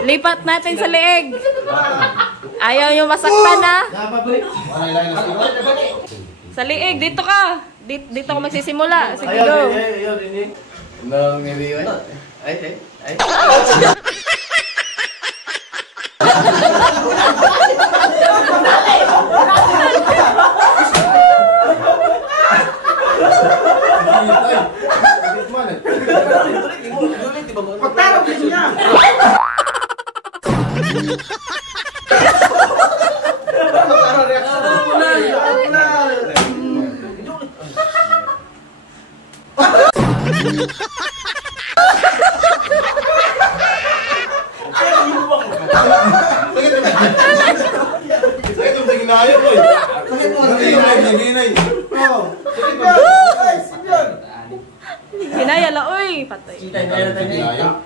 Lipat natin sa leeg. Ayaw yung masaktan ha. Sa leeg, dito ka. Dito ako magsisimula. Sige, go. Ay. Pagtarap din niya. Sakit yung ginaya ko eh. Sakit mo. Ginay. Hinaya la, uy. Patay. Ginaya.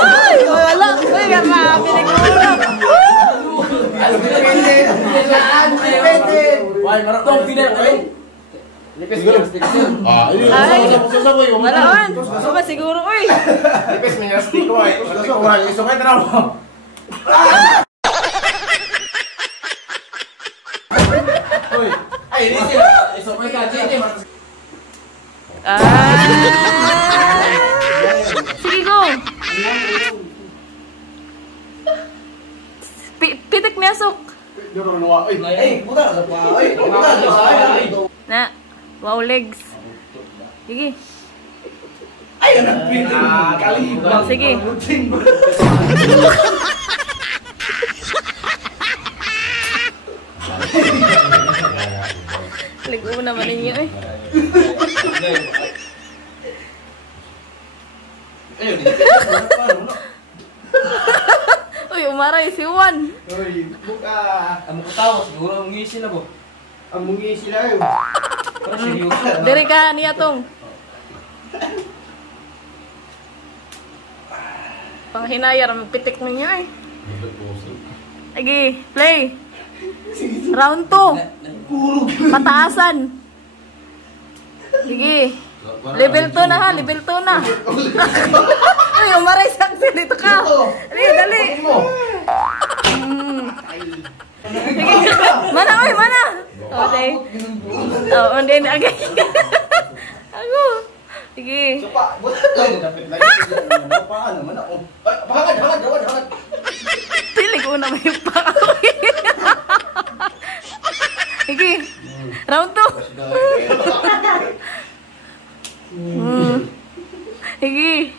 Ay, wala. Uy, grabe nagulog. Ay, malawan. Suka siguro, uy. Lipis minastik ko ay. Isukay na mo. Ay, ini sih. Isukay ka dito. Sige, go. Pitik masuk. Na, wow legs. Sige. Ay, anak pitik. Kalibang. Sige. Ligo naman ninyo eh. Uy, umaray si Juan. Uy, buka. Amo ko tawo, siguro ang ngisi na po. Ang mungi sila yun. Pero seryoso. Diri ka niya tong. Panghinayar, magpitik ninyo eh. Sige, play. Round 2. Pataasan. Sige. Level 2 na ha, level 2 na. Uy, umaray saksi dito ka. Dali. Sige. Mana, uy, mana? Okay. Oh, hindi. Okay. Ako. Sige. Pilig ko na may pa. Sige. Round 2. Sige.